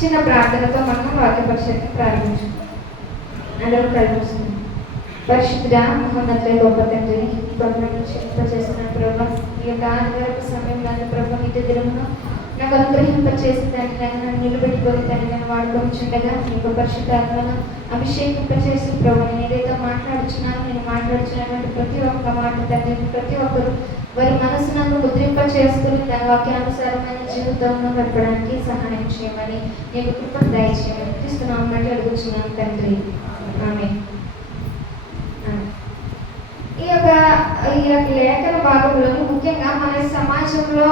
చిన్న ప్రార్థనతో మనం వాక్య పరిషత్ని ప్రారంభించాం. అందరూ కలుగుతుంది. పరిశుద్ధుడా, మహోన్నతులే గొప్ప తండ్రి, గొప్పను చేస్తున్న ప్రభావ ఈ యొక్క ఆదివారపు సమయంలో ప్రభావ ఈ దినమును నాకు అనుగ్రహింపచేసి తండ్రి నన్ను నిలబెట్టుకొని తండ్రి నన్ను వాడుకొనిచుండగా నీకు పరిశుద్ధాత్మను అభిషేకింపచేసి ప్రభు నేను ఏదైతే మాట్లాడుచున్నానో నేను మాట్లాడుచున్నటువంటి ప్రతి ఒక్క మాట తండ్రి ప్రతి ఒక్కరు వారి మనసును ముద్రింప చేసుకుని తన వాక్యానుసారమైన జీవితంలో గడపడానికి సహాయం చేయమని నీకు కృపను దయచేయమని క్రీస్తునామమున అడుగుచున్నాను తండ్రి. ఆమేన్. ఈ యొక్క లేఖన భాగంలోని ముఖ్యంగా మన సమాజంలో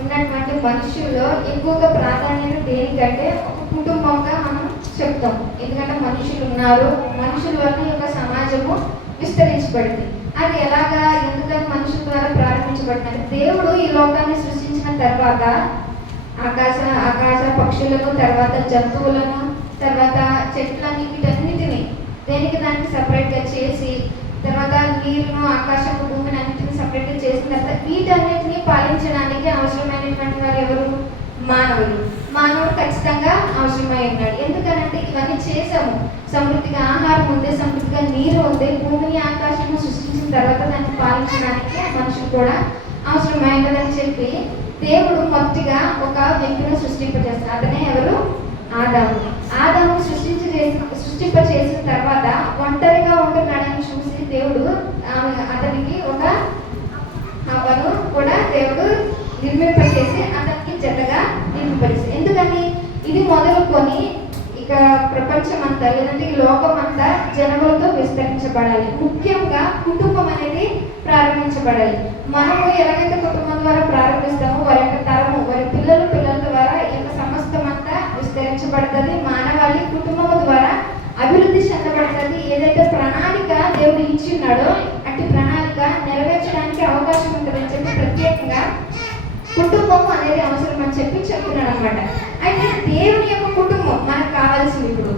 ఉన్నటువంటి మనుషుల్లో ఎక్కువగా ప్రాధాన్యత దేనికంటే ఒక కుటుంబంగా మనం చెప్తాం. ఎందుకంటే మనుషులు ఉన్నారు, మనుషుల వల్ల ఈ యొక్క సమాజము విస్తరించబడింది. అది ఎలాగా ఎందుకని మనుషుల ద్వారా ప్రారంభించబడింది? దేవుడు ఈ లోకాన్ని సృష్టించిన తర్వాత ఆకాశ పక్షులను, తర్వాత జంతువులను, తర్వాత చెట్లని, వీటన్నిటిని దేనికి దానికి సపరేట్గా చేసి, తర్వాత నీరును, ఆకాశము, భూమిని అన్నింటినీ సపరేట్గా చేసిన తర్వాత వీటన్నిటిని పాలించడానికి అవసరమైనటువంటి వారు ఎవరు? మానవుడు ఖచ్చితంగా అవసరమై ఉన్నాడు. ఎందుకనంటే ఇవన్నీ చేసాము, సమృద్ధిగా ఆహారం ఉంది, సమృద్ధిగా నీరు ఉంది, భూమిని ఆకాశము సృష్టించిన తర్వాత దాన్ని పాలించడానికి మనుషులు కూడా అవసరమైనదని చెప్పి దేవుడు మొదటిగా ఒక వ్యక్తిని సృష్టింపజేస్తారు. అతనే ఎవరు? ఆదాము సృష్టింపచేసిన తర్వాత ఒంటరిగా ఉంటున్నాడని చూసి దేవుడు అతనికి ఒక హవ్వను కూడా దేవుడు నిర్మింపచేసి అతనికి జతగా నిర్మింపచేసి. ఎందుకని? ఇది మొదలుకొని ఇక ప్రపంచం అంతా లేదంటే ఈ లోకం అంతా జనములతో విస్తరించబడాలి. ముఖ్యంగా కుటుంబం అనేది ప్రారంభించబడాలి. మనము ఎలాగైతే కుటుంబం ద్వారా ప్రారంభిస్తామో వారి యొక్క తరము, వారి పిల్లల ద్వారా ఈ యొక్క సమస్తం అంతా విస్తరించబడుతుంది. మానవాళి కుటుంబం ద్వారా అభివృద్ధి చెందబడుతుంది. ఏదైతే ప్రణాళిక దేవుడు ఇచ్చిన్నాడో అట్టి ప్రణాళిక నెరవేర్చడానికి అవకాశం ఉంటుందని చెప్పి ప్రత్యేకంగా కుటుంబం అనేది అవసరం అని చెప్పి చెప్తున్నాడు అనమాట. అయితే దేవుని యొక్క కుటుంబం మనకు కావాల్సింది. ఇప్పుడు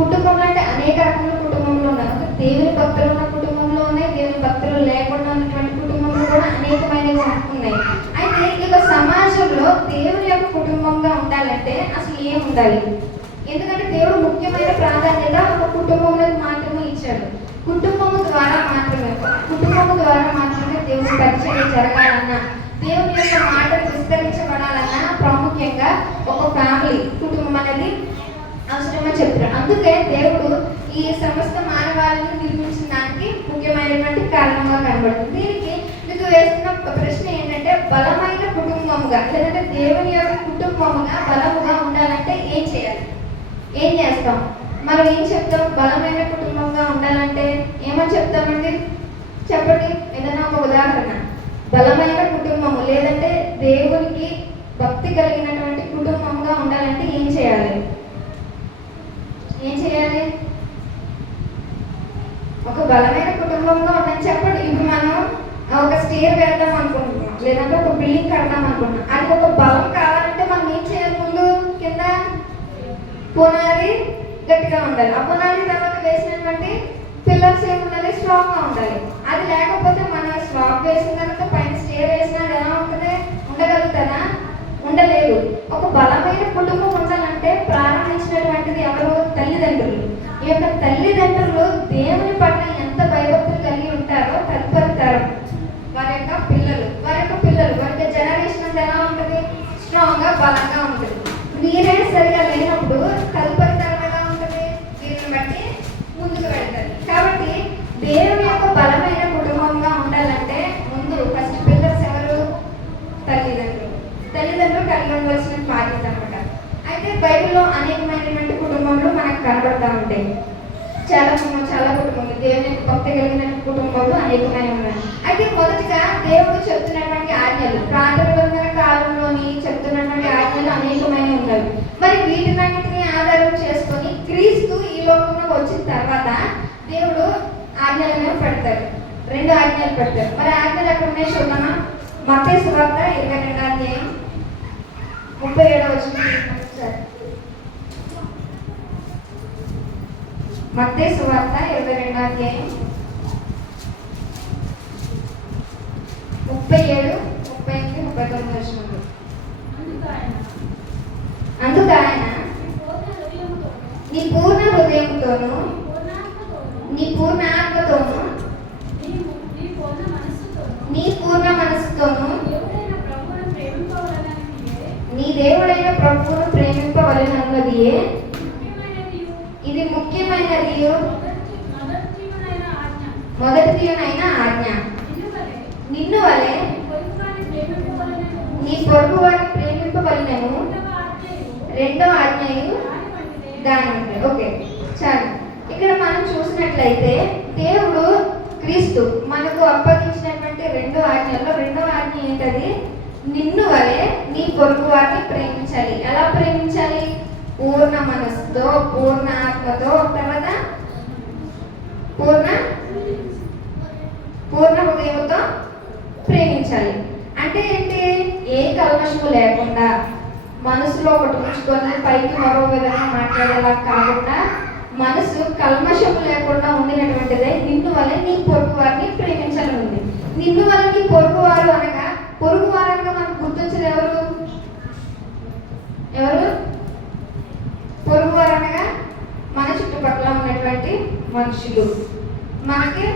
కుటుంబంలో అంటే అనేక రకముల కుటుంబంలో ఉన్నారు. దేవుని భక్తులు ఉన్న కుటుంబంలో ఉన్నాయి, దేవుని భక్తులు లేకుండా ఉన్నటువంటి కుటుంబంలో కూడా అనేకమైనవి ఉన్నాయి. అయితే ఇక సమాజంలో దేవుని యొక్క కుటుంబంగా ఉండాలంటే అసలు ఏం ఉండాలి? ఎందుకంటే దేవుడు ముఖ్యమైన ప్రాధాన్యత ఒక కుటుంబంలోకి మాత్రమే ఇచ్చాడు. కుటుంబము ద్వారా మాత్రమే దేవుని పరిచయం జరగాలన్నా, దేవుని యొక్క మాటలు విస్తరించబడాలన్నా ప్రాముఖ్యంగా ఒక ఫ్యామిలీ, కుటుంబం అనేది అవసరమని చెప్తారు. అందుకే దేవుడు ఈ సమస్త మానవాళిని నిర్మించిన దానికి ముఖ్యమైనటువంటి కారణంగా కనబడుతుంది. దీనికి మీకు వేస్తున్న ప్రశ్న ఏంటంటే, బలమైన కుటుంబముగా లేదంటే దేవుని యొక్క కుటుంబముగా బలముగా ఉండాలంటే ఏం చేయాలి? ఏం చేస్తాం? మనం ఏం చెప్తాం? బలమైన కుటుంబంగా ఉండాలంటే ఏమని చెప్తామండి? చెప్పండి ఏదైనా ఒక ఉదాహరణ. బలమైన కుటుంబము లేదంటే దేవునికి భక్తి కలిగినటువంటి కుటుంబంగా ఉండాలంటే ఏం చేయాలి? ఒక బలమైన కుటుంబంగా ఉందని చెప్పండి. ఇప్పుడు మనం ఒక స్టేర్ వేద్దాం అనుకుంటున్నాం, లేదంటే ఒక బిల్డింగ్ కడదాం అనుకుంటున్నాం. అది ఒక బలం కావాలంటే మనం ఏం చేయాలి? ముందు కింద పునాది గట్టిగా ఉండాలి. ఆ పునాది తర్వాత వేసినటువంటి పిల్లర్స్ ఏముండాలి? స్ట్రాంగ్ గా ఉండాలి. అది లేకపోతే మన స్లాబ్ వేసిన తర్వాత పైన స్టేర్ వేసినా ఎలా ఉంటుంది? ఉండగలుగుతారా? ఉండలేదు. ఒక బలమైన కుటుంబం ఉండాలంటే ప్రారంభించినటువంటిది ఎవరు? తల్లిదండ్రులు. ఈ యొక్క తల్లిదండ్రులు దేవుని పట్ల ఎంత భయభక్తులు కలిగి ఉంటారో తదుపరి తరం వారి యొక్క పిల్లలు వారి జనరేషన్ అంతా ఎలా ఉంటుంది? స్ట్రాంగ్ గా, బలంగా ఉంటుంది. వీరే సరిగా లేనప్పుడు తదుపరి తరం ఎలా ఉంటుంది? వీరిని బట్టి ముందుకు వెళ్తారు. కాబట్టి దేవుని యొక్క బలమైన కుటుంబంగా ఉండాలంటే ముందు ఫస్ట్ పిల్లర్స్ ఎవరు? తల్లిదండ్రులు కలిగి ఉండవలసిన బాధ్యత అనమాట. అయితే బైబిల్లో అనేకమైనటువంటి కుటుంబంలో మనకు కనబడతా ఉంటాయి. చాలా కుటుంబాలు, దేవుని యొక్క భక్తి కలిగిన కుటుంబాలు అనేకమైన ఉన్నాయి. అయితే మొదటిగా దేవుడు చెప్తున్నటువంటి ఆజ్ఞలు, ప్రార్థన కాలంలోని చెప్తున్నటువంటి ఆజ్ఞలు అనేకమైన ఉన్నాయి. మరి వీటినన్నిటిని ఆధారం చేసుకొని క్రీస్తు ఈ లోకంలో వచ్చిన తర్వాత దేవుడు ఆజ్ఞలను పెడతారు. 2 ఆజ్ఞలు పెడతారు. మరి ఆజ్ఞలు ఎక్కడ ఉన్నాయి చూద్దామా? మత్తయి సువార్త 22వ అధ్యాయం 37వ వచనం. మత్తయి సువార్త 22వ అధ్యాయం 37, 38, 39 వచనాలు. అందుకు ఆయన నీ పూర్ణ హృదయంతోను, నీ పూర్ణ ఆత్మతోను, నీ పూర్ణ మనస్సుతోను నీ దేవుడైన ప్రభువును ప్రేమింపవలెనన్నదియే ఇది ముఖ్యమైనది, మొదటిదినైన ఆజ్ఞ. నిన్ను వలె నీ పొరుగు వారిని ప్రేమింపవలెను రెండో ఆజ్ఞయు దాని ఉంది. ఓకే, చాలు. ఇక్కడ మనం చూసినట్లయితే దేవుడు క్రీస్తు మనకు అప్పగించినటువంటి రెండో ఆజ్ఞల్లో రెండో ఆజ్ఞ ఏంటది? నిన్ను వలె నీ పొరుగు వారిని ప్రేమించాలి. ఎలా ప్రేమించాలి? పూర్ణ మనస్సుతో, పూర్ణ ఆత్మతో, తర్వాత పూర్ణ హృదయంతో ప్రేమించాలి. అంటే ఏంటి? ఏ కల్మషము లేకుండా, మనసులో ఒకటి ఉంచుకొని పైకి మరో విధంగా మాట్లాడేలా కాకుండా, మనసు కల్మషము లేకుండా ఉండినటువంటిదే నిన్ను వల్ల నీ పొరుగు వారిని ప్రేమించాలని ఉంది. నిన్ను వల్ల నీ పొరుగు వారు అనగా, పొరుగు వారు అనగా మనకు గుర్తొచ్చేది ఎవరు? పొరుగు వారు అనగా మన చుట్టుపక్కల ఉన్నటువంటి మనుషులు, మనకి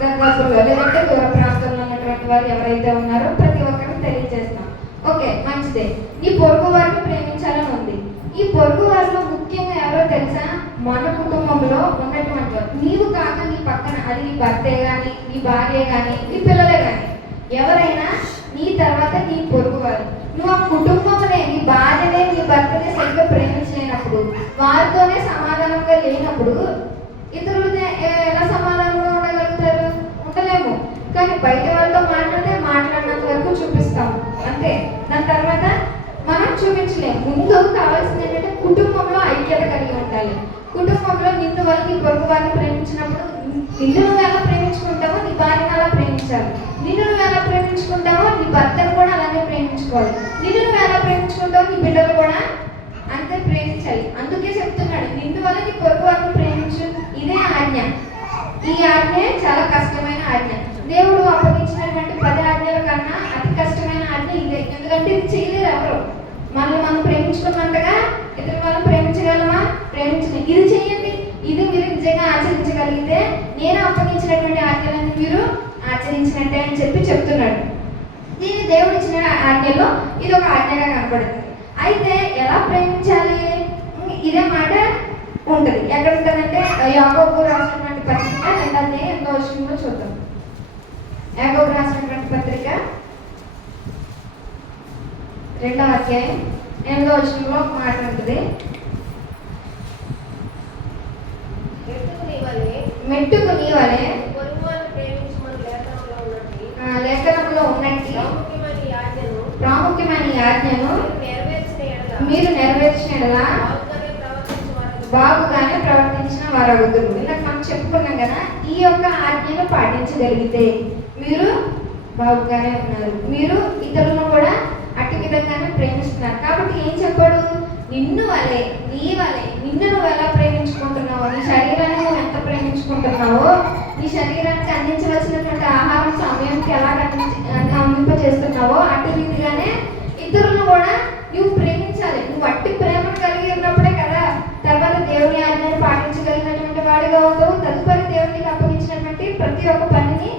దరిదాపుల్లో లేదంటే దూర ప్రాంతంలో ఉన్నటువంటి వారు ఎవరైతే ఉన్నారో ప్రతి ఒక్కరిని తెలియజేస్తాం. ఓకే, మంచిదే. నీ పొరుగు వారిని ప్రేమించాలని ఉంది. ఈ పొరుగు వారిలో ముఖ్యంగా ఎవరో తెలుసా? మన కుటుంబంలో ఉన్నటువంటి వారు. నీవు కాక నీ పక్కన, అది నీ భర్తే కానీ, నీ భార్య కానీ, నీ పిల్లలే కానీ, ఎవరైనా నీ తర్వాత నీ పొరుగు వారు. నువ్వు ఆ కుటుంబంలో నీ భార్యనే, నీ భర్తనే సరిగ్గా ప్రేమించలేనప్పుడు, వారితోనే సమాధానంగా లేనప్పుడు ఇతరులనే ఎలా సమాధానంగా ఉండగలుగుతారు? ఉండలేము. కానీ బయట వాళ్ళతో మాట్లాడినంత వరకు చూపిస్తాము అంతే. దాని తర్వాత మనం చూపించలేము. ముందు కావాల్సింది ఏంటంటే కుటుంబంలో ఐక్యత కలిగి ఉండాలి. కుటుంబంలో నిన్ను వల్ల నీ పొరుగు వారిని ప్రేమించినప్పుడు నిన్ను నువ్వు ఎలా ప్రేమించుకుంటావో నీ భార్యను అలా ప్రేమించాలి. నిన్ను నువ్వు ఎలా ప్రేమించుకుంటావో నీ భర్తను కూడా అలానే ప్రేమించుకోవాలి. నిన్ను నువ్వు ఎలా ప్రేమించుకుంటావో నీ బిడ్డలు కూడా అంతే ప్రేమించాలి. అందుకే చెప్తున్నాడు, నిన్ను వల్ల నీ పొరుగు వారిని ప్రేమించు. ఇదే ఆజ్ఞ. ఈ ఆజ్ఞ చాలా కష్టమైన ఆజ్ఞ. దేవుడు అప్పగించినటువంటి 10 ఆజ్ఞల కన్నా అతి కష్టమైన ఆజ్ఞ ఇదే. ఎందుకంటే ఇది చేయలేరు ఎవరు. మనం ప్రేమించుకున్నంతగా ఇతర వాళ్ళని ప్రేమించగలమా? ప్రేమించలేదు. ఇది చేయండి, ఇది మీరు నిజంగా ఆచరించగలిగితే నేను అప్పగించినటువంటి ఆజ్ఞలను మీరు ఆచరించినట్టే అని చెప్తున్నాడు. దీన్ని దేవుడు ఇచ్చిన ఆజ్ఞలో ఇది ఒక ఆజ్ఞగా కనపడుతుంది. అయితే ఎలా ప్రేమించాలి? ఇదే మాట ఉంటుంది. ఎక్కడ ఉంటుందంటే యాకోబు రాసినటువంటి పత్రిక 2వ వచనంలో చూద్దాం. యాకోబు రాసినటువంటి పత్రిక 2వ అధ్యాయం 8వ వచనంలో ఒక మాట ఉంటుంది. మెట్టుకు నీ వలె లేఖనంలో ఉన్నట్టు ప్రాముఖ్యమైన ఆజ్ఞను మీరు నెరవేర్చినలా బాగుగానే ప్రవర్తించిన వారు అవుతారు. ఇలా మనం చెప్పుకున్నాం కదా, ఈ యొక్క ఆజ్ఞను పాటించగలిగితే మీరు బాగుగానే ఉన్నారు. మీరు ఇతరులను కూడా అట్టి విధంగానే ప్రేమిస్తున్నారు. కాబట్టి ఏం చెప్పాడు? నిన్ను వలె, నీ వలె, నిన్ను నువ్వు ఎలా ప్రేమించుకుంటున్నావో, నీ శరీరాన్ని నువ్వు ఎంత ప్రేమించుకుంటున్నావో, నీ శరీరానికి అందించవలసినటువంటి ఆహారం సమయానికి ఎలా అందింపజేస్తున్నావో అటు రీతిగానే ఇతరులను కూడా నువ్వు ప్రేమించాలి. నువ్వు అట్టి ప్రేమను కలిగి ఉన్నప్పుడే కదా తర్వాత దేవుని ఆజ్ఞను పాటించగలిగినటువంటి వాడిగా అవుతావు. తదుపరి దేవునికి అప్పగించినటువంటి ప్రతి ఒక్క పనిని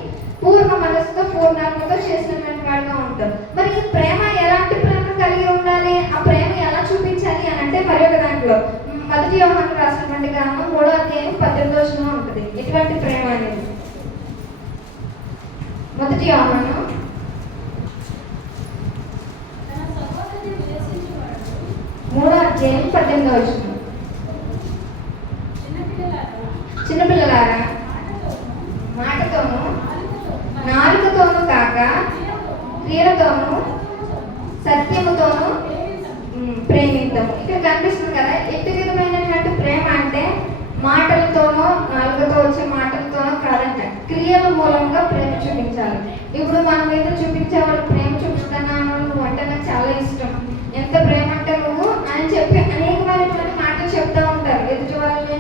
పూర్ణ మనస్సుతో, పూర్ణాత్మతో చేసినటువంటి వాడిగా ఉంటావు. మరి ఈ ప్రేమ ఎలాంటి ప్రేమను కలిగి ఉండాలి? ఆ ప్రేమ ఎలా చూపించాలి అని అంటే మరి ఒక దాంట్లో 1 యోహాను రాసినటువంటి గ్రంథం 3వ అధ్యాయం 18వ వచనంలో ఉంటుంది. ఎటువంటి ప్రేమ అనేది? 1 యోహాను 3వ అధ్యాయం 18వ వచనం. చిన్నపిల్లలారా మాటతోనూ నాలుకతోనూ కాక క్రియలతోనూ సత్యముతోనూ ప్రేమిద్దాము. ఇక్కడ కనిపిస్తుంది కదా ఎట్టి విధమైనటువంటి ప్రేమ అంటే మాటలతోనో, నాలుగుతో వచ్చే మాటలతోనో కాదంట, క్రియల మూలంగా ప్రేమ చూపించాలి. ఇప్పుడు మన మీద చూపించే వాళ్ళు ప్రేమ చూపిస్తున్నాను, నువ్వు అంటే నాకు చాలా ఇష్టం, ఎంత ప్రేమ అంటే నువ్వు అని చెప్పి అనేకమైనటువంటి మాటలు చెప్తూ ఉంటారు. ఎదుటి వాళ్ళని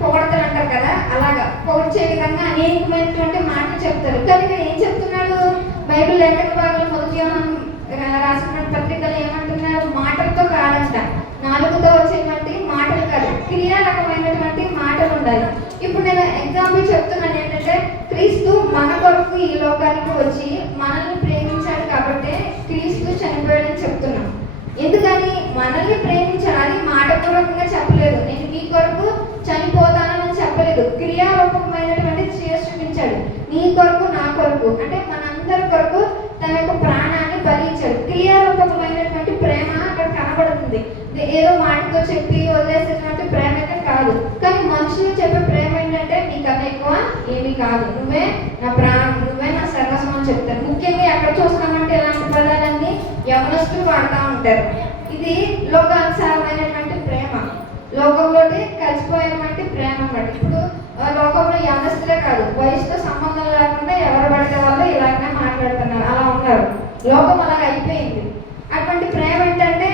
పొగడతారు అంటారు కదా, అలాగా పొగడ్చే విధంగా అనేకమైనటువంటి మాటలు చెప్తారు. కానీ ఇక్కడ ఏం చెప్తున్నాడు? బైబిల్ లేఖన భాగంలో 1 యోహాను రాసినటువంటి పత్రికలు ఏమంటున్నారు? మాటలతో కాదంట, నాలుగుతో వచ్చేటువంటి మాటలు ఎగ్జాంపుల్ చెప్తున్నాను ఏంటంటే, క్రీస్తు మన కొరకు ఈ లోకానికి వచ్చి మనల్ని ప్రేమించాడు కాబట్టి క్రీస్తు చనిపోయాడని చెప్తున్నాం. ఎందుకని మనల్ని ప్రేమించాడు? అది మాటపూర్వకంగా చెప్పలేదు. నేను మీ కొరకు చనిపోతానని చెప్పలేదు. క్రియారూపమైనటువంటి చేసి చూపించాడు. నీ కొరకు, నా కొరకు, అంటే మనందరి కొరకు తన యొక్క ప్రాణాన్ని బలించాడు. క్రియారూపమైనటువంటి ప్రేమ అక్కడ కనబడుతుంది. ఏదో మాటతో చెప్పి వదిలేసేటువంటి ప్రేమ అయితే కాదు. కానీ మనుషులు చెప్పే ప్రేమ ఏంటంటే, నీకన్నా ఎక్కువ ఏమీ కాదు, నువ్వే నా ప్రాణం, నువ్వే నా సర్వస్వం అని చెప్తారు. ముఖ్యంగా ఎక్కడ చూస్తామంటే ఇలాంటి పదాలన్నీ యవనస్తులు వాడుతూ ఉంటారు. ఇది లోకానుసారమైనటువంటి ప్రేమ, లోకంలోకి కలిసిపోయినటువంటి ప్రేమ అన్నమాట. ఇప్పుడు లోకంలో యవనస్తులే కాదు, వయసుతో సంబంధం లేకుండా ఎవరు పడితే వాళ్ళు ఇలాగనే మాట్లాడుతున్నారు. అలా ఉన్నారు. లోకం అలాగ అయిపోయింది. అటువంటి ప్రేమ ఏంటంటే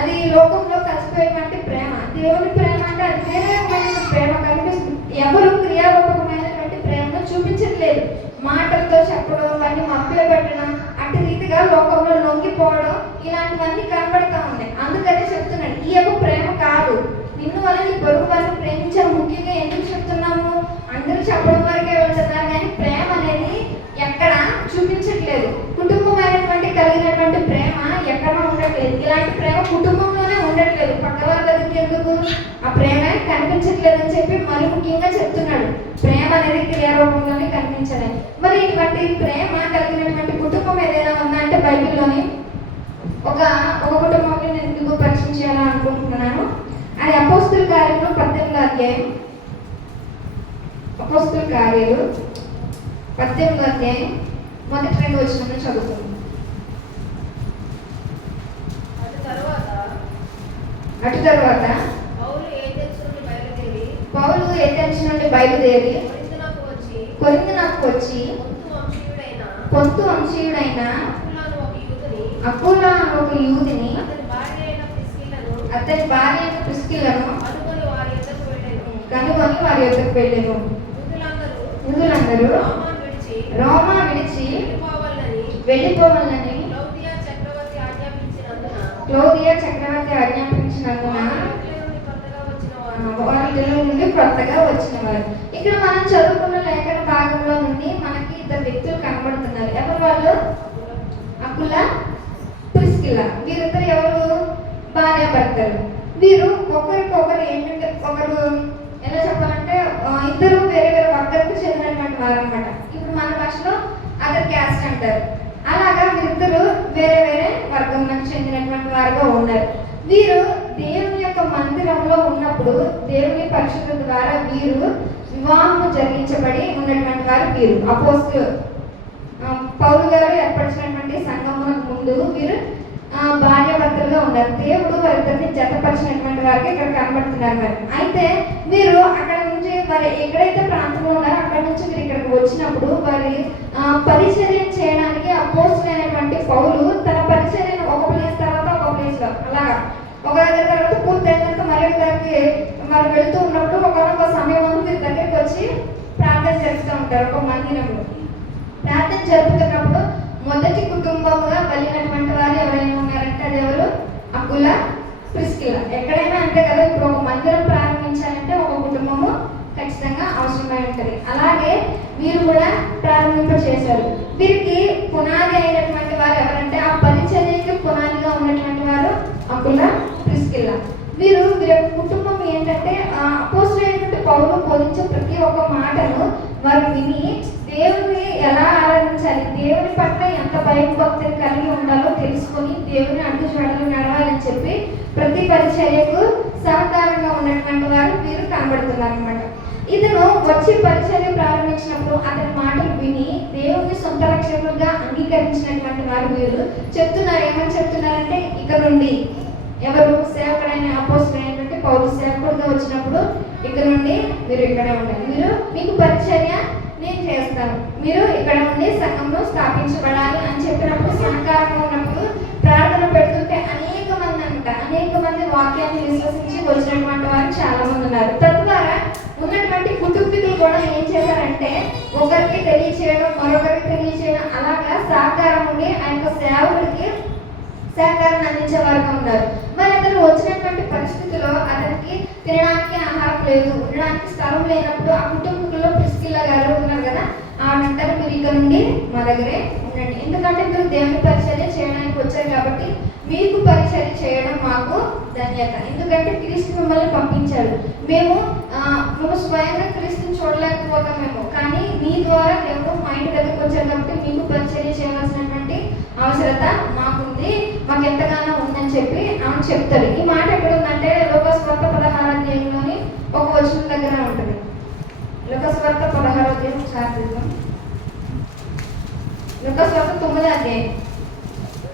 అది లోకంలో కలిసిపోయేటువంటి ప్రేమ. దేవుని ప్రేమ అంటే అది వేరేమైనటువంటి ప్రేమ కనిపిస్తుంది. ఎవరు క్రియారూపకమైనటువంటి ప్రేమను చూపించట్లేదు. మాటలతో చెప్పడం, వాటిని మభ్య పెట్టడం, అటు రీతిగా లోకంలో లొంగిపోవడం, ఇలాంటివన్నీ కనబడతా ఉన్నాయి. అందుకనే చెప్తున్నాడు, ఈ యొక్క ప్రేమ కాదు. నిన్ను వల్ల నీ పొరుగు వారిని ప్రేమించాలి. ముఖ్యంగా ఎందుకు చెప్తున్నాము? అందరూ చెప్పడం వరకే వెళ్తున్నారు, కానీ ప్రేమ అనేది ఎక్కడ చూపించట్లేదు. కుటుంబమైనటువంటి కలిగినటువంటి ప్రేమ ఎక్కడ ఉండట్లేదు. ఇలాంటి ప్రేమ కుటుంబంలోనే ఉండట్లేదు. పక్క వాళ్ళ దగ్గరికి ఎందుకు? ఆ ప్రేమ కనిపించట్లేదు అని చెప్పి మరి ముఖ్యంగా చెప్తున్నాడు. ప్రేమ అనేది క్రియారూపంలోనే కనిపించాలి. మరి ఇటువంటి ప్రేమ కలిగినటువంటి కుటుంబం ఏదైనా ఉందా అంటే బైబిల్లోని ఒక కుటుంబాన్ని నేను మీకు పరిచయం చేయాలని అనుకుంటున్నాను. అది అపోస్తుల కార్యములు 18వ అధ్యాయం. అపోస్తుల కార్యాలు 18వ అధ్యాయం మొదటి 2 వచనాలను చదువుతుంది. అటు తర్వాత పౌలు ఏథెన్స్ నుండి బయలుదేరి కొరింథునకు వచ్చి పొంతు వంశీయుడైన అకులా అను ఒక యూదుని అతని భార్య అయిన ప్రిస్కిల్లను కనుగొని వారి యొద్దకు వెళ్ళెను. యూదులందరూ రోమా విడిచి వెళ్ళిపోవాలని క్లౌదియా చక్రవర్తి ఆజ్ఞాపించినందున వారి నుండి కొత్తగా వచ్చిన వారు. ఇక్కడ మనం చదువుకున్న లేఖన భాగంలో నుండి మనకి ఇద్దరు వ్యక్తులు కనబడుతున్నారు. ఎవరు వాళ్ళు? అకులా, ప్రిస్కిల్లా. వీరిద్దరు ఎవరు? భార్యాభర్తలు. వీరు ఒకరికొకరు ఏంటంటే, ఒకరు ఎలా చెప్పాలంటే ఇద్దరు వేరే వేరే వర్గాలకు చెందినటువంటి వారు అనమాట. ఇప్పుడు మన భాషలో అదర్ క్యాస్ట్ అంటారు. అలాగా వీరిద్దరు వేరే వేరే వర్గంలోకి చెందినటువంటి వారుగా ఉన్నారు. వీరు దేవుని యొక్క మందిరంలో ఉన్నప్పుడు దేవుని పరిశుద్ధత ద్వారా వీరు వివాహము జరిగించబడి ఉన్నటువంటి వారు వీరు. అపోస్తలులు పౌలు గారు ఏర్పరిచినటువంటి సంఘమునకు ముందు వీరు భార్యాభర్తలుగా ఉన్నారు. దేవుడు వారిద్దరిని జతపరిచినటువంటి వారికి ఇక్కడ కనబడుతున్నారు. మరి అయితే మీరు అక్కడ నుంచి వారు ఎక్కడైతే ప్రాంతంలో ఉన్నారో అక్కడ నుంచి మీరు ఇక్కడికి వచ్చినప్పుడు వారి పరిచర్య చేయడానికి అపోస్తలుడైనటువంటి పౌలు తన పరిచర్యను ఒక ప్లేస్ తర్వాత ఒక ప్లేస్ లో అలాగా ఒక దగ్గర తర్వాత పూర్తయినంత మరొక దగ్గరికి మరి వెళ్తూ ఉన్నప్పుడు ఒక సమయం ముందు వీరి దగ్గరికి వచ్చి ప్రార్థన చేస్తూ ఉంటారు. ఒక మందిరంలో ప్రార్థన జరుపుతున్నప్పుడు మొదటి కుటుంబంగా వెళ్ళినటువంటి వారు ఎవరైనా ఉన్నారంటే అది ఎవరు? అకులా, ప్రిస్కిల్లా. ఎక్కడైనా అంతే కదా. ఇప్పుడు ఒక మందిరం ప్రారంభించాలంటే ఒక కుటుంబము ఖచ్చితంగా అవసరమై ఉంటుంది. అలాగే వీరు కూడా ప్రారంభింప చేశారు. వీరికి పునాది అయినటువంటి వారు ఎవరంటే ఆ పరిచర్యకి పునాదిగా ఉన్నటువంటి వారు అకులా, ప్రిస్కిల్లా. వీరి కుటుంబం ఏంటంటే అపోస్తలుడైనటువంటి పౌలు బోధించే ప్రతి ఒక్క మాటను వారు విని దేవుని ఎలా ఆరాధించాలి, దేవుని పట్ల ఎంత భయం భక్తిని కలిగి ఉండాలో తెలుసుకొని దేవుని అడుగుజాడలు నడవాలని చెప్పి ప్రతి పరిచర్యకు సహకారంగా ఉన్నటువంటి వారు వీరు కనబడుతున్నారు అనమాట. ఇతను వచ్చి పరిచర్య ప్రారంభించినప్పుడు అతని మాటలు విని దేవుని సొంత రక్షకులుగా అంగీకరించినటువంటి వారు వీరు చెప్తున్నారు. ఏమని చెప్తున్నారంటే, ఇక నుండి ఎవరు సేవకుడైన అపోస్తలుడైనటువంటి పౌలు సేవకుడుగా వచ్చినప్పుడు ఇక నుండి మీరు ఇక్కడే ఉండాలి, మీరు మీకు పరిచర్య నేను చేస్తాను, మీరు ఇక్కడ ఉండి సంఘంలో స్థాపించబడాలి అని చెప్పినప్పుడు సహకారంగా ఉన్నప్పుడు ప్రార్థన పెడుతుంటే అనేక మంది వాక్యాన్ని విశ్వసించి వచ్చినటువంటి వారు చాలా మంది ఉన్నారు. తద్వారా ఉన్నటువంటి కుటుంబీకులు కూడా ఏం చేశారంటే ఒకరికి తెలియచేయడం, మరొకరికి తెలియచేయడం, అలాగా సహకారం ఉండి ఆ యొక్క సేవకుడికి సహకారాన్ని అందించే వారుగా ఉన్నారు. మరి అతను వచ్చినటువంటి పరిస్థితిలో అతనికి తినడానికి ఆహారం లేదు, ఉండడానికి స్థలం లేనప్పుడు ఆ కుటుంబీకుల్లో గారు ఉన్నారు కదా, ఆవిడంటారు మీరు ఇక్కడ నుండి మా దగ్గరే ఉండండి, ఎందుకంటే మీరు దేవుని పరిచర్య చేయడానికి వచ్చారు కాబట్టి మీకు పరిచర్య చేయడం మాకు ధన్యత. ఎందుకంటే క్రీస్తు మిమ్మల్ని పంపించాడు. మేము స్వయంగా క్రీస్తుని చూడలేకపోతామేమో, కానీ మీ ద్వారా దేవుడు మా ఇంటి దగ్గరకు వచ్చారు కాబట్టి మీకు పరిచర్య చేయవలసినటువంటి అవసరత మాకుంది, మాకు ఎంతగానో ఉందని చెప్పి ఆమె చెప్తాడు. ఈ మాట ఎక్కడ ఉందంటే లోకస్వార్త 16వ అధ్యాయంలోని ఒక వచనం దగ్గర ఉంటుంది. లోకస్వార్త 16వ అధ్యాయం ఒకసారి లోకస్వార్త 9వ అధ్యాయం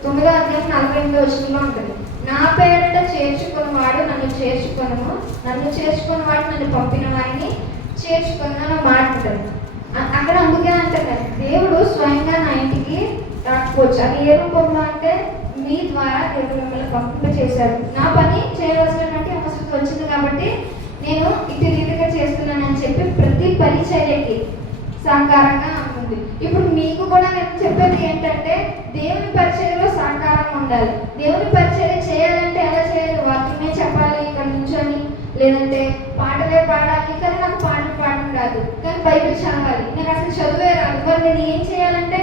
48వ వచనంలో ఉంటుంది. నా పేరిట చేర్చుకున్నవాడు నన్ను చేర్చుకొనుము, నన్ను చేర్చుకున్నవాడు నన్ను పంపిన వారిని చేర్చుకున్న మాట ఉంటుంది. అక్కడ అందుకే అంటారు దేవుడు స్వయంగా నా ఇంటికి రాకపోవచ్చు. అది ఏ రూపంలో అంటే మీ ద్వారా దేవుడు మిమ్మల్ని పంపింప చేశాడు. నా పని చేయవలసినటువంటి అవసరం వచ్చింది కాబట్టి నేను ఇటు రీతిగా చేస్తున్నానని చెప్పి ప్రతి పరిచర్యకి సహకారంగా ఉంటుంది. ఇప్పుడు మీకు కూడా నేను చెప్పేది ఏంటంటే దేవుని పరిచర్యలో సహకారం ఉండాలి. దేవుని పరిచర్య చేయాలంటే ఎలా చేయాలి? వాక్యమే చెప్పాలి ఇక్కడ నుంచొని, లేదంటే పాటలే పాడాలి. కానీ నాకు పాటలు పాడడం రాదు, కానీ బైబిల్ చదవాలి, నాకు అసలు చదువే రాదు. మరి నేను ఏం చేయాలంటే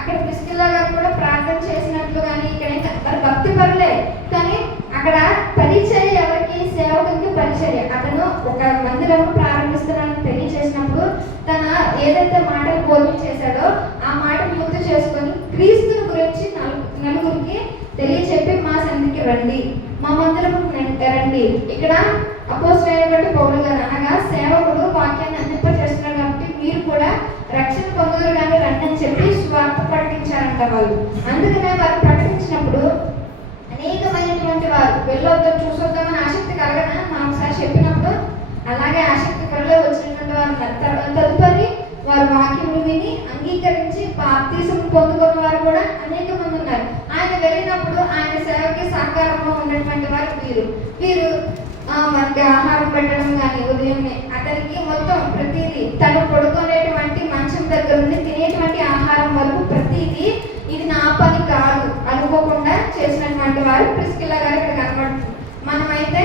అక్కడ ప్రిస్కిల్లా గారు కూడా ప్రార్థన చేసినట్లు కానీ ఇక్కడ మరి భక్తి పరులే, కానీ అక్కడ పరిచర్య ఎవరికి? సేవకునికి పరిచర్య. అతను ఒక మందిరం ప్రారంభిస్తున్నానని తెలియజేసినప్పుడు తన ఏదైతే మాటలు బోధించేశాడో ఆ మాటను గుర్తు చేసుకొని క్రీస్తుని గురించి నలుగురికి తెలియచెప్పి మా సంధికి రండి, మా మందిరం రండి. ఇక్కడ అపోస్తలుడైనటువంటి పౌలు గారు అనగా సేవకుడు వాక్యాన్ని అందింప చేస్తున్నారు కాబట్టి మీరు కూడా రక్షణ పొందుదురు కానీ రండి అని చెప్పి స్వార్థ ప్రకటించారంట వాళ్ళు. అందుకనే వారు ప్రకటించినప్పుడు అనేకమైనటువంటి వారు వెళ్ళొద్దాం చూసొద్దామని ఆసక్తి కలగన మనం ఒకసారి చెప్పినప్పుడు అలాగే ఆసక్తి కలగ వచ్చినటువంటి వారు తదుపరి వారు వాక్యములు విని అంగీకరించి బాప్తిసం పొందుకున్న వారు కూడా అనేక మంది ఉన్నారు. ఆయన వెళ్ళినప్పుడు ఆయన సేవకి సహకారంలో ఉన్నటువంటి వారు వీరు మనకి ఆహారం పెట్టడం కానీ ఉదయమే అతనికి మొత్తం ప్రతిదీ తను పడుకునేటువంటి మంచం దగ్గర నుండి తినేటువంటి ఆహారం వరకు ప్రతిదీ ఇది నా పని కాదు అనుకోకుండా చేసినటువంటి వారు ప్రిస్కిల్లా గారు ఇక్కడ కనబడుతుంది. మనమైతే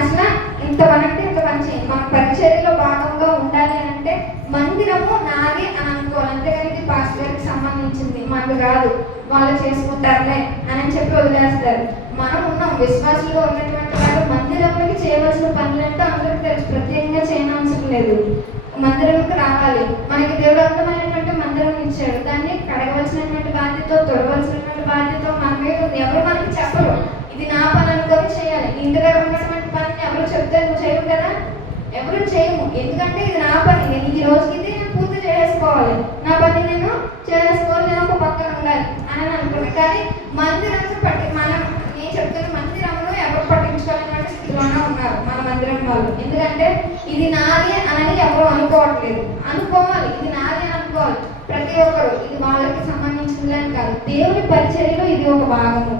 అసలు ఇంతవరకు ఇంత పని చేయాలి, మన పరిచర్యలో భాగంగా ఉండాలి అని అంటే మందిరము నాది అని అనుకోవాలి, అంతేగాని ఇది పాస్టర్ గారికి సంబంధించింది మనకు కాదు, వాళ్ళు చేసుకుంటారులే అని చెప్పి వదిలేస్తారు. మనం ఉన్నాం విశ్వాసులుగా ఉన్నటువంటి వారు మందిరంలోకి చేయవలసిన పనులంటే అందరికీ తెలుసు, ప్రత్యేకంగా చేయనవసరం లేదు. మందిరంకి రావాలి, మనకి దేవుడు అందమైనటువంటి మందిరం ఇచ్చాడు, దాన్ని కడగవలసినటువంటి బాధ్యత తొడవలసినటువంటి బాధ్యత మన మీద ఉంది. ఎవరు మనకి చెప్పరు ఇది నా పని అనుకొని చేయాలి. ఇంటి దగ్గర ఉన్నటువంటి పనిని ఎవరు చెప్తే నువ్వు చేయవు కదా, ఎవరు చేయము. ఎందుకంటే ఇది నా పని, నేను ఈ రోజుకి ఇది నేను పూర్తి చేసుకోవాలి, నా పని నేను చేసుకోవాలి, నేను ఒక పక్కన ఉండాలి అని అనుకున్నాను. కానీ మందిరం నేను చెప్తున్న మందిరంలో ఎవరు పట్టించుకోవాలన్నటువంటి స్థితిలోనే ఉన్నారు మన మందిరం వాళ్ళు. ఎందుకంటే ఇది నాది అని ఎవరు అనుకోవట్లేదు, అనుకోవాలి, ఇది నాది అని అనుకోవాలి ప్రతి ఒక్కరు. ఇది వాళ్ళకి సంబంధించింది అని కాదు, దేవుని పరిచర్యలో ఇది ఒక భాగము.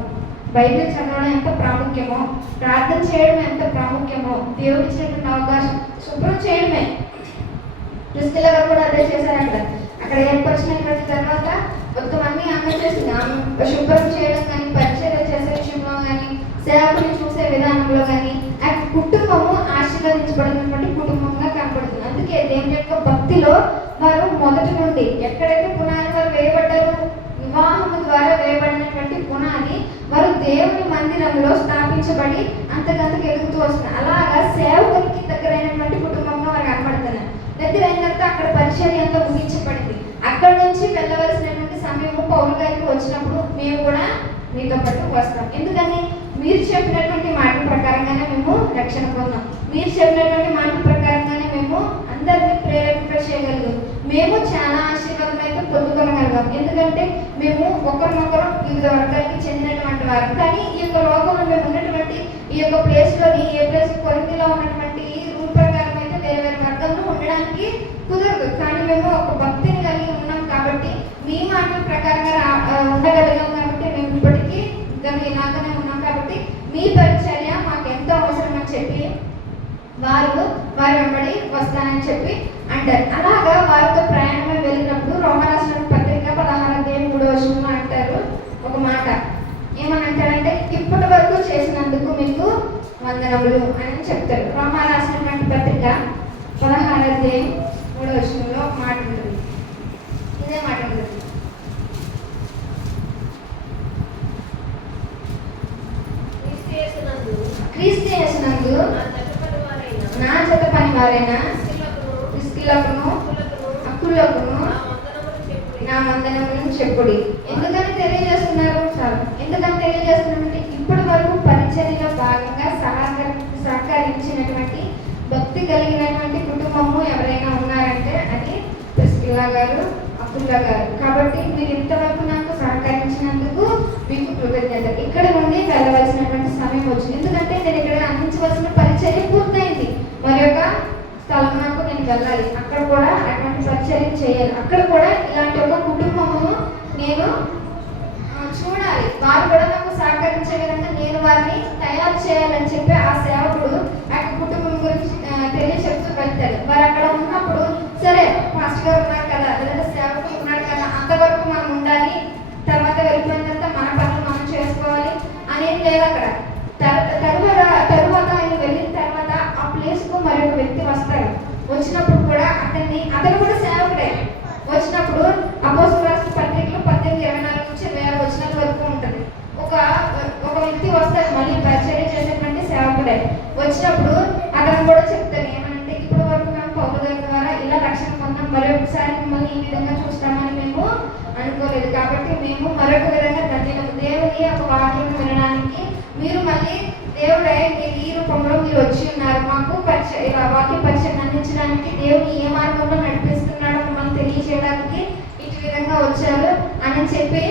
బైబిల్ చదవడం ఎంత ప్రాముఖ్యమో, ప్రార్థన చేయడం ఎంత ప్రాముఖ్యమో, దేవుడు ఇచ్చినటువంటి అవకాశం శుభ్రం చేయడమే. ప్రిస్కిల్లా గారు కూడా అదే చేశారు. అక్కడ ఏర్పరిచినటువంటి తర్వాత కొంతమంది ఆమె చేసింది, ఆమె శుభ్రం చేయడం కానీ పరిచర్య చేసే విషయంలో కానీ సేవకుని చూసే విధానంలో కానీ ఆ కుటుంబము ఆశీర్వదించబడినటువంటి కుటుంబంగా కనపడుతుంది. అందుకే దేవుని యొక్క భక్తిలో వారు మొదటి నుండి ఎక్కడైతే పునాది వారు వేయబడ్డారు, వివాహము ద్వారా వేయబడినటువంటి పునాది వారు దేవుని మందిరంలో స్థాపించబడి అంతకంతకు ఎదుగుతూ వస్తున్నారు. అలాగా సేవకునికి దగ్గరైనటువంటి కుటుంబంగా వారు కనపడుతున్నారు. దగ్గర అయిన తర్వాత అక్కడ పరిచర్య అంతా ముగించబడింది. అక్కడ నుంచి వెళ్ళవలసినటువంటి సమయము పౌలు గారికి వచ్చినప్పుడు మేము కూడా మీతో పాటు వస్తాం, ఎందుకని మీరు చెప్పినటువంటి మాటల ప్రకారంగానే మేము రక్షణ పొందాం, మీరు చెప్పినటువంటి మాటల ప్రకారంగానే మేము అందరినీ ప్రేరేపింప చేయగలిగాం, మేము చాలా ఆశీర్వాదం అయితే పొందుకోగలిగాం. ఎందుకంటే మేము ఒకరినొకరు వివిధ వర్గాలకి చెందినటువంటి వారు. కానీ ఈ యొక్క లోకంలో మేము ఉన్నటువంటి ఈ యొక్క ప్లేస్లోని ఏ ప్లేస్ కొరింథీలో ఉన్నటువంటి రూల్ ప్రకారం అయితే వేరే వేరే వర్గంలో ఉండడానికి కుదరదు. కానీ మేము ఒక భక్తిని కలిగి ఉన్నాం కాబట్టి మీ మాటల ప్రకారంగా ఉండగలిగాం కాబట్టి మేము ఇప్పటికీ దాన్ని ఇలాగనే ఉన్నాం కాబట్టి మీ పరిచర్య మాకు ఎంతో అవసరం అని చెప్పి వారి వెంబడి వస్తానని చెప్పి అంటారు. అలాగా వారితో ప్రయాణమే వెళ్ళినప్పుడు రోమరాసిన పత్రిక 16వ అధ్యాయం 3వ వచనంలో అంటారు ఒక మాట, ఏమని అంటారంటే ఇప్పటి వరకు చేసినందుకు మీకు వందనములు అని చెప్తారు. రోమరాసినటువంటి పత్రిక 16వ అధ్యాయం 3వ వచనంలో మాట ఉంటుంది. ఇదే మాట ఉంటుంది. క్రీస్తు యేసునందు నా జత పని వారైన ప్రిస్కిల్లకును అకులకును నా వందనములను చెప్పుడి. ఎందుకని తెలియజేస్తున్నారు? ఎందుకని తెలియజేస్తున్నారంటే ఇప్పటి వరకు పరిచర్యలో భాగంగా సహకరించినటువంటి భక్తి కలిగినటువంటి కుటుంబము ఎవరైనా ఉన్నారంటే అది ప్రిస్కిల్లా గారు, అకుల్లా గారు. కాబట్టి మీరు ఇంతవరకు నాకు సహకరించినందుకు మీకు కృతజ్ఞత. ఇక్కడ నుండి వెళ్ళవలసినటువంటి సమయం వచ్చింది. ఎందుకంటే నేను ఇక్కడ అందించవలసిన పరిచర్య పూర్తయింది. మరి యొక్క స్థలం నాకు నేను వెళ్ళాలి, అక్కడ కూడా అటువంటి పరిచర్య చేయాలి. అక్కడ కూడా ఇలాంటి ఒక కుటుంబమును నేను చూడాలి. వారు కూడా నాకు సహకరించే విధంగా నేను వారిని తయారు చేయాలని చెప్పి ఆ సేవకుడు ఆ కుటుంబం గురించి తెలియచెప్తూ వెళ్తాడు. వారు అక్కడ ఉన్నప్పుడు సరే పాస్టర్ గారు ఉన్నారు కదా, లేదా సేవకుడు ఉన్నాడు కదా, అంతవరకు మనం ఉండాలి, తర్వాత వెళ్ళిపోయిన తర్వాత మన పనులు మనం చేసుకోవాలి అనేది లేదు అక్కడ. తరువాత ఆయన వెళ్ళిన తర్వాత ఆ ప్లేస్కు మరొక వ్యక్తి వస్తాడు. వచ్చినప్పుడు కూడా అతను కూడా సేవకుడే. వచ్చినప్పుడు అపోస్తలుల రాసిన పత్రికలో 18:24 నుంచి 20 వచనాల వరకు ఉంటుంది. ఒక వ్యక్తి వస్తాడు, మళ్ళీ పరిచర్య చేసేటువంటి సేవకుడే. వచ్చినప్పుడు అతను కూడా చెప్తాడు ఏమంటే, ఇప్పటి వరకు మేము పౌలు గారి ద్వారా ఇలా రక్షణ పొందాం, మరొకసారి మిమ్మల్ని ఈ విధంగా చూస్తామని మేము అనుకోలేదు. కాబట్టి మేము మరొక విధంగా ధన్యులము. దేవుని ఒక వాక్యం వినడానికి మీరు మళ్ళీ దేవుడే మీరు ఈ రూపంలో మీరు వచ్చి ఉన్నారు. మాకు ఇలా వాక్య పరిచయం అందించడానికి దేవుని ఏ మార్గంలో నడిపిస్తున్నాడో మిమ్మల్ని తెలియజేయడానికి ఇటు విధంగా వచ్చారు అని చెప్పి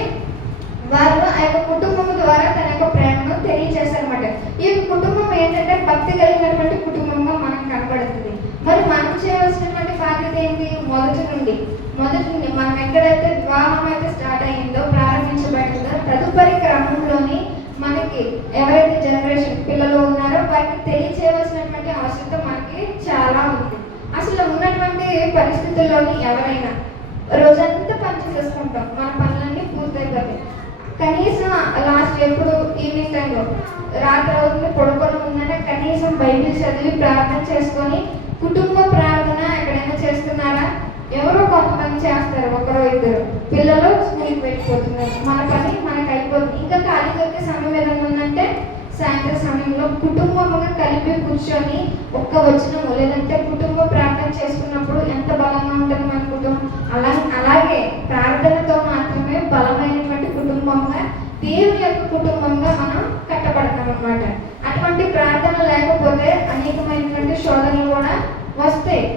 వారు ఆ యొక్క కుటుంబం ద్వారా తన యొక్క ప్రేమను తెలియజేశారన్నమాట. ఈ కుటుంబం ఏంటంటే భక్తి కలిగినటువంటి కుటుంబంగా మనకు కనబడుతుంది. మరి మనం చేయవలసినటువంటి బాధ్యత ఏంటి? మొదటి నుండి మనం ఎక్కడైతే వివాహం అయితే స్టార్ట్ అయ్యిందో, ప్రారంభించబడిందో, తదుపరి క్రమంలోని మనకి ఎవరైతే జనరేషన్ పిల్లలు ఉన్నారో వారికి తెలియచేయవలసినటువంటి అవసరం మనకి చాలా ఉంది. అసలు ఉన్నటువంటి పరిస్థితుల్లోని ఎవరైనా రోజంతా పని చేసేసుకుంటాం, మన పనులన్నీ పూర్తయిపోతాయి. కనీసం లాస్ట్ ఎప్పుడు ఈవినింగ్ టైంలో రాత్రి అవుతుంది పడుకొని ఉందంటే కనీసం బైబిల్ చదివి ప్రార్థన చేసుకొని కుటుంబ ప్రార్థన ఎక్కడైనా చేస్తున్నారా? ఎవరో కొంతమంది చేస్తారు, ఒకరో ఇద్దరు. పిల్లలు స్కూల్కి వెళ్ళిపోతున్నారు, మన పని మనకు అయిపోతుంది. ఇంకా ఖాళీ దొరికే సమయం ఏదైనా ఉందంటే సాయంత్రం సమయంలో కుటుంబముగా కలిపి కూర్చొని ఒక్క వచనము లేదంటే కుటుంబ ప్రార్థన చేసుకున్నప్పుడు ఎంత బలంగా ఉంటుంది మన కుటుంబం. అలాగే ప్రార్థనతో మాత్రమే బలమైనటువంటి కుటుంబంగా, దేవుని యొక్క కుటుంబంగా మనం కట్టబడతాం అన్నమాట. అటువంటి ప్రార్థన లేకపోతే అనేకమైనటువంటి శోధనలు కూడా వస్తాయి.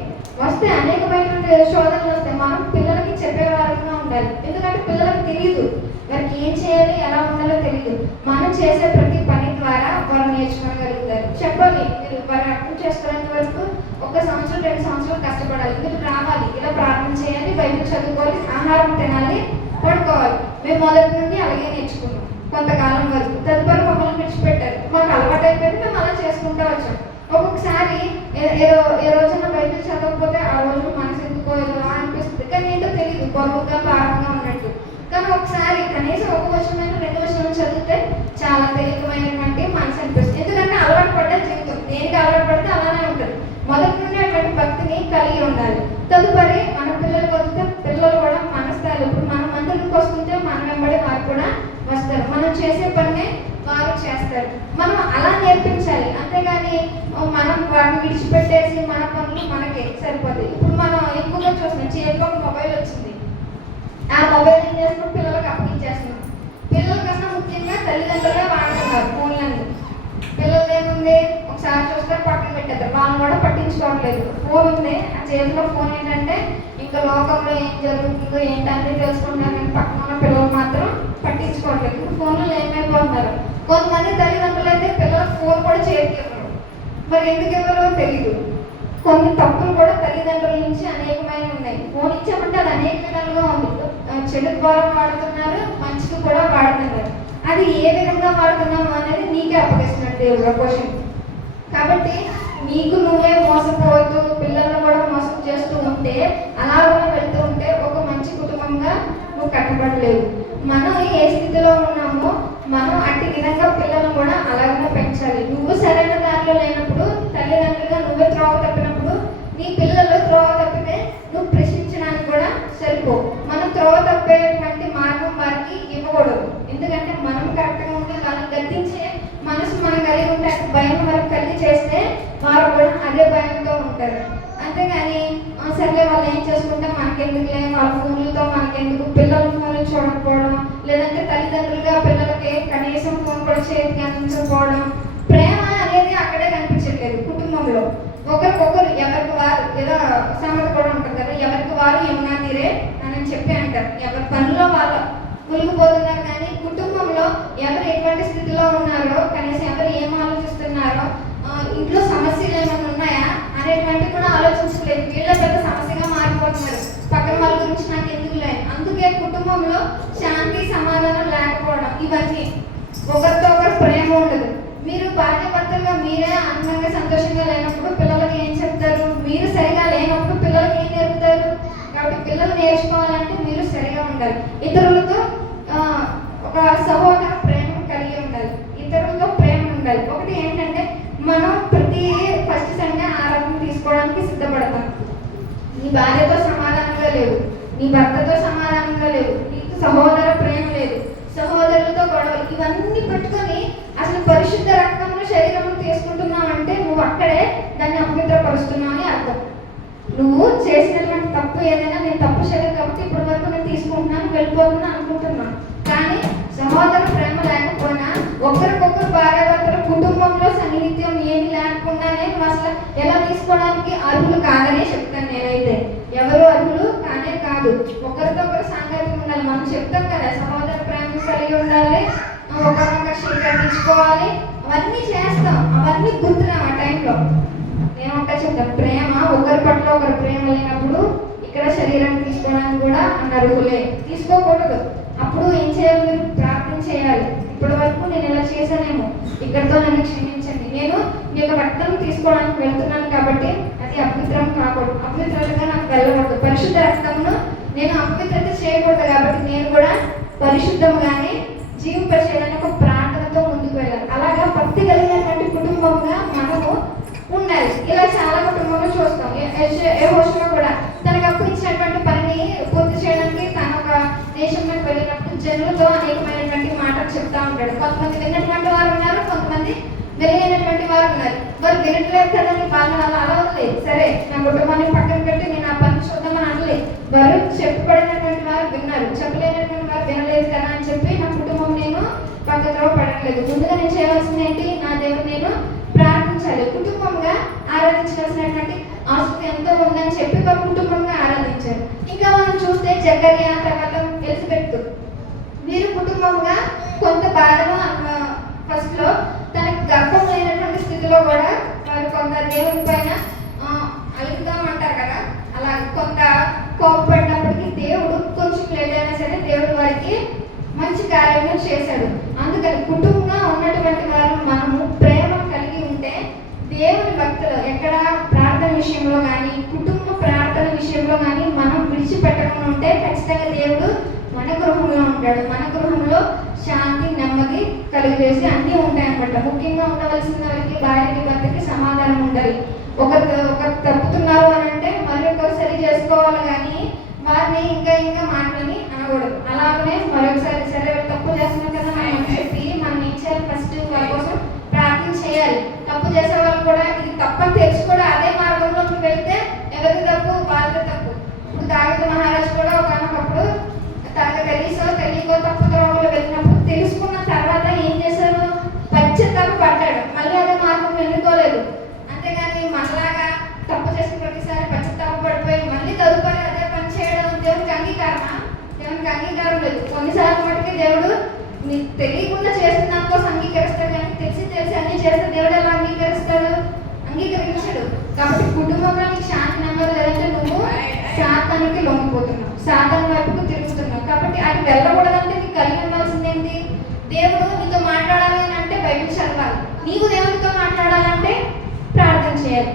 అనేకమైనటువంటి శోధనలు వస్తాయి. మనం పిల్లలకి చెప్పేవారంగా ఉండాలి. ఎందుకంటే పిల్లలకు తెలియదు, వారికి ఏం చేయాలి, ఎలా ఉండాలో తెలియదు. మనం చేసే ప్రతి పని ద్వారా వారు నేర్చుకోగలుగుతారు. చెప్పాలి, మీరు వారు అర్థం చేసుకోలేని వరకు 1 సంవత్సరం 2 సంవత్సరాలు కష్టపడాలి. మీరు రావాలి, ఇలా ప్రార్థన చేయాలి, బైబిల్ చదువుకోవాలి, ఆహారం తినాలి, పడుకోవాలి. మేము మొదటి నుండి అలాగే నేర్చుకున్నాం కొంతకాలం వరకు. తదుపరి మమ్మల్ని విడిచిపెట్టారు, మాకు అలవాటు అయిపోయింది, మేము అలా చేసుకుంటూ వచ్చాం. ఒక్కొక్కసారి ఏ రోజున బైబిల్ చదవకపోతే ఆ రోజు మనసు ఎందుకో ఏదో అనిపిస్తుంది, కానీ ఏంటో తెలియదు, బరువుగా భారంగా ఉన్నట్టు. కానీ ఒకసారి కనీసం 1 వచనం 2 వచనం చదివితే చాలా తేలికమైనటువంటి మనసు అనిపిస్తుంది. ఎందుకంటే అలవాటు పడ్డ జీవితం, దేనికి అలవాటు పడితే అలానే ఉంటుంది. మొదటి నుండి అటువంటి భక్తిని కలిగి ఉండాలి. తదుపరి మన పిల్లలకు వస్తే పిల్లలు కూడా మన స్థాయిలో, ఇప్పుడు మన మందిరికి వస్తుంటే మన వెంబడి వారు కూడా వస్తారు. మనం చేసే పని వారు చేస్తారు. మనం అలా నేర్పించాలి. అంతేగాని మనం వారిని విడిచిపెట్టేసి మన పనులు మనకే సరిపోతాయి. ఇప్పుడు మనం ఎక్కువగా చూస్తున్నాం, చేతిలో మొబైల్ వచ్చింది, ఆ మొబైల్ ఏం చేస్తున్నాం, పిల్లలకు అప్పగించేస్తున్నాం. పిల్లల కన్నా ముఖ్యంగా తల్లిదండ్రులే వాడుతున్నారు ఫోన్లను. పిల్లలు ఏముంది, ఒకసారి చూస్తారు పక్కన పెట్టేస్తారు, వాళ్ళని కూడా పట్టించుకోవట్లేదు. ఫోన్ ఉంది, ఆ చేతిలో ఫోన్ ఏంటంటే ఇంకా లోకంలో ఏం జరుగుతుందో ఏంటనేది తెలుసుకుంటున్నారు, కానీ పక్కన ఉన్న పిల్లలు మాత్రం పట్టించుకోవట్లేదు. ఇప్పుడు ఫోన్లు ఏమైపోతున్నారు. కొంతమంది తల్లిదండ్రులు అయితే పిల్లలకు ఫోన్ కూడా చేతికి ఇవ్వరు. మరి ఎందుకు ఇవ్వరో తెలియదు. కొన్ని తప్పులు కూడా తల్లిదండ్రుల నుంచి అనేకమైన ఉన్నాయి. ఫోన్ ఇచ్చామంటే అది అనేక విధాలుగా ఉంది. చెడు ద్వారా వాడుతున్నారు, మంచిగా కూడా వాడుతున్నారు. అది ఏ విధంగా వాడుతున్నాము అనేది నీకే అప్పగిస్తున్నాడు దేవుడు క్వశ్చన్. కాబట్టి నీకు నువ్వే మోసపోతూ పిల్లలను కూడా మోసం చేస్తూ ఉంటే, అలా కూడా వెళ్తూ ఉంటే ఒక మంచి కుటుంబంగా నువ్వు కట్టబడలేవు. మనం ఏ స్థితిలో ఉన్నామో మనం అట్టి విధంగా పిల్లలను కూడా అలాగే పెంచాలి. నువ్వు సరైన దారిలో లేనప్పుడు, తల్లిదండ్రులుగా నువ్వే త్రోవ తప్పినప్పుడు నీ పిల్లలు త్రోవ తప్పితే భయం వరకు కలిగి చేస్తే వారు కూడా అదే భయంతో ఉంటారు. అంతేగాని సర్లే వాళ్ళు ఏం చేసుకుంటే మనకెందుకులే, వాళ్ళ ఫోన్లతో మనకెందుకు, పిల్లల ఫోన్లు చూడకపోవడం, లేదంటే తల్లిదండ్రులుగా పిల్లలకి కనీసం ఫోన్ కూడా చేతికి అందించకపోవడం, ప్రేమ అనేది అక్కడే కనిపించట్లేదు కుటుంబంలో. ఒకరికొకరు ఎవరికి వారు, ఏదో సామెత కూడా ఉంటుంది కదా, ఎవరికి వారు యమునా తీరే అని చెప్పి అంటారు. ఎవరి పనిలో వాళ్ళు మునిగిపోతున్నారు, కానీ కుటుంబంలో ఎవరు ఎటువంటి స్థితిలో ఉన్నారో, కనీసం ఎవరు ఏం ఆలోచిస్తున్నారో, ఇంట్లో సమస్యలు ఏమైనా ఉన్నాయా అనేటువంటి కూడా ఆలోచించలేదు. వీళ్ళ పెద్ద సమస్యగా మారిపోతున్నారు. పక్కన వాళ్ళ గురించి నాకు ఎందుకు లేదు. అందుకే కుటుంబంలో శాంతి సమాధానం లేకపోవడం, ఇవన్నీ ఒకరితో ఒకరు ప్రేమ ఉండదు. మీరు భార్యాభర్తలుగా మీరే అందంగా సంతోషంగా లేనప్పుడు పిల్లలకి ఏం చెప్తారు? మీరు సరిగా లేనప్పుడు పిల్లలకి ఏం నేర్పుతారు? కాబట్టి పిల్లలు నేర్చుకోవాలంటే మీరు సరిగా ఉండాలి. ఇతరులతో ఒక సహోదర ప్రేమ కలిగి ఉండాలి, ఇతరులతో ప్రేమ ఉండాలి. ఒకటి ఏంటంటే, మనం ప్రతి ఫస్ట్ సండే ఆరాధన తీసుకోవడానికి సిద్ధపడతాం. నీ భార్యతో సమాధానంగా లేవు, నీ భర్తతో సమాధానంగా లేవు, నీకు సహోదర ప్రేమ లేదు, సహోదరులతో గొడవ, ఇవన్నీ పెట్టుకొని అసలు పరిశుద్ధ రక్తంలో శరీరంలో తీసుకుంటున్నావు అంటే నువ్వు అక్కడే దాన్ని అపవిత్రపరుస్తున్నావు అని అర్థం. నువ్వు చేసినటువంటి తప్పు ఏదైనా, నేను తప్పు చేయలేదు కాబట్టి ఇప్పటి వరకు నేను తీసుకుంటున్నాను, వెళ్ళిపోతున్నాను అనుకుంటున్నాను. కానీ సహోదర ప్రేమ లేకపోయినా, ఒకరికొకరు భార్యాభర్తల కుటుంబంలో సన్నిహిత్యం ఏమి లేకుండానే నువ్వు అసలు ఎలా తీసుకోవడానికి అర్హులు కాదనే చెప్తాను నేనైతే. ఎవరు అర్హులు కానే కాదు. ఒకరితో ఒకరు సాంగత్యం ఉండాలి. మనం చెప్తాం కదా, సహోదర ప్రేమ కలిగి ఉండాలి, ఒకరినొకరు స్వీకరించుకోవాలి, అవన్నీ చేస్తాం. అవన్నీ గుర్తున్నాం ఆ టైంలో. నేను ఒక చెప్తాను, ప్రేమ ఒకరి పట్ల ఒకరు ప్రేమ లేనప్పుడు ఇక్కడ శరీరాన్ని తీసుకోవడానికి కూడా అర్హులే, తీసుకోకూడదు. అప్పుడు ఏం చేయాలి? మీరు ప్రార్థన చేయాలి. ఇప్పటి వరకు నేను ఇలా చేశానేమో, ఇక్కడితో నన్ను క్షమించండి, నేను మీ యొక్క రక్తం తీసుకోవడానికి వెళ్తున్నాను కాబట్టి అది అపవిత్రం కాకూడదు, అపవిత్రతగా నాకు వెళ్ళకూడదు. పరిశుద్ధ రక్తమును నేను అపవిత్రత చేయకూడదు కాబట్టి నేను కూడా పరిశుద్ధంగానే జీవింపచేయాలని ఒక ప్రార్థనతో ముందుకు వెళ్ళాలి. అలాగా భక్తి కలిగినటువంటి కుటుంబంగా మనము ఉండాలి. ఇలా చాలా కుటుంబంలో చూస్తాం. యెహోషువ కూడా తనకు అప్పగించినటువంటి పనిని పూర్తి చేయడానికి తన ఒక దేశంలోకి వెళ్ళినప్పుడు జనులతో అనేకమైనటువంటి మాటలు చెప్తా ఉంటాడు. కొంతమంది విన్నటువంటి వారు ఉన్నారు, కొంతమంది వినలేనటువంటి వారు ఉన్నారు. వారు వినట్లేదు కదండి, వాళ్ళ అలా వదలేదు. సరే, నా కుటుంబాన్ని పక్కన పెట్టి నేను ఆ పని చూద్దామని అనలేదు. వారు చెప్పబడినటువంటి వారు విన్నారు, చెప్పలేనటువంటి వారు వినలేదు కదా అని చెప్పి నా కుటుంబం నేను పక్కతో పడట్లేదు. ముందుగా నేను చేయవలసింది ఏంటి? నా దేవుడు నేను ప్రార్థించాలి. కుటుంబంగా ఆరాధించాల్సినటువంటి ఆసక్తి ఎంతో ఉందని చెప్పి వారు కుటుంబంగా ఆరాధించారు. ఇంకా మనం చూస్తే జకర్యా, తర్వాత ఎలిజబెత్, వీరు కుటుంబంగా కొంత బాధను ఫస్ట్ లో తనకు గర్భం లేనటువంటి స్థితిలో కూడా వారు కొంత దేవుని పైన అలుగుదామంటారు కదా, అలా కొంత కోపపడినప్పటికీ దేవుడు కొంచెం లేట్ అయినా సరే దేవుడు వారికి మంచి కార్యము చేశాడు. అందుకని కుటుంబంగా ఉన్నటువంటి వారు మనము ప్రేమ కలిగి ఉంటే దేవుని భక్తులు ఎక్కడ ప్రార్థన విషయంలో కానీ, కుటుంబ ప్రార్థన విషయంలో కానీ మనం విడిచిపెట్టకుండా ఉంటే ఖచ్చితంగా దేవుడు మన గృహంలో ఉంటాడు. మన గృహంలో శాంతి, నెమ్మది కలిగజేసి అన్నీ ఉంటాయన్నమాట. ముఖ్యంగా ఉండవలసిన వారికి, భార్యకి, భర్తకి సమాధానం ఉండాలి. ఒకరు తప్పుతున్నారు అని అంటే మరొకరు సరి చేసుకోవాలి, కానీ వారిని ఇంకా మాటలని అనకూడదు. అలాగనే మరొకసారి సరే తప్పు చేస్తున్నాం కదా అని చెప్పి మనం ఏం చేయాలి? ఫస్ట్ వారి కోసం ప్రార్థన చేయాలి. తప్పు చేసే వాళ్ళు కూడా ఇది తప్పని తెలిసి కూడా అదే మార్గంలోకి వెళ్తే ఎవరికి తప్పు? వాళ్ళదే తప్పు. ఇప్పుడు దావీదు మహారాజు కూడా ఒకనొకప్పుడు తనకు తెలియకో తప్పు త్రోవలో వెళ్ళినప్పుడు తెలుసుకున్న తర్వాత ఏం చేశారు? పశ్చాత్తాప పడ్డాడు. మళ్ళీ అదే మార్గం ఎన్నుకోలేదు. అంతేగాని మనలాగా తప్పు చేసిన ప్రతిసారి పశ్చాత్తాప పడిపోయి మళ్ళీ తదుపరి అదే పని చేయడం దేవునికి అంగీకారమా? దేవునికి అంగీకారం లేదు. కొన్నిసార్లు మటుకి దేవుడు నీకు తెలియకుండా చేసిన దానికోసం అంగీకరిస్తాడు, కానీ తెలిసి అన్ని చేస్తే దేవుడు ఎలా అంగీకరిస్తాడు? అంగీకరించాడు. కాబట్టి కుటుంబంలో నీకు శాంతి నెమ్మది లేదంటే నువ్వు శాతానికి లొంగిపోతున్నావు, శాతాన్ని వైపుకు తిరుగుతున్నావు. కాబట్టి అది వెళ్ళకూడదంటే నీకు కలిగి ఉండాల్సింది ఏంటి? దేవుడు నీతో మాట్లాడాలి అని అంటే బైబిల్ చదవాలి. నీవు దేవునితో మాట్లాడాలంటే ప్రార్థన చేయాలి.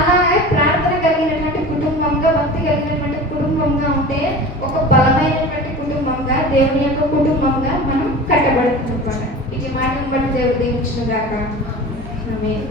అలాగే ప్రార్థన కలిగినటువంటి కుటుంబంగా, భక్తి కలిగినటువంటి కుటుంబంగా ఉంటే ఒక బలమైనటువంటి కుటుంబంగా, దేవుని యొక్క కుటుంబంగా మనం కట్టబడుతున్నాం. ఇటు మాటను బట్టి దేవుడు దీవించును గాక. ఆమేన్.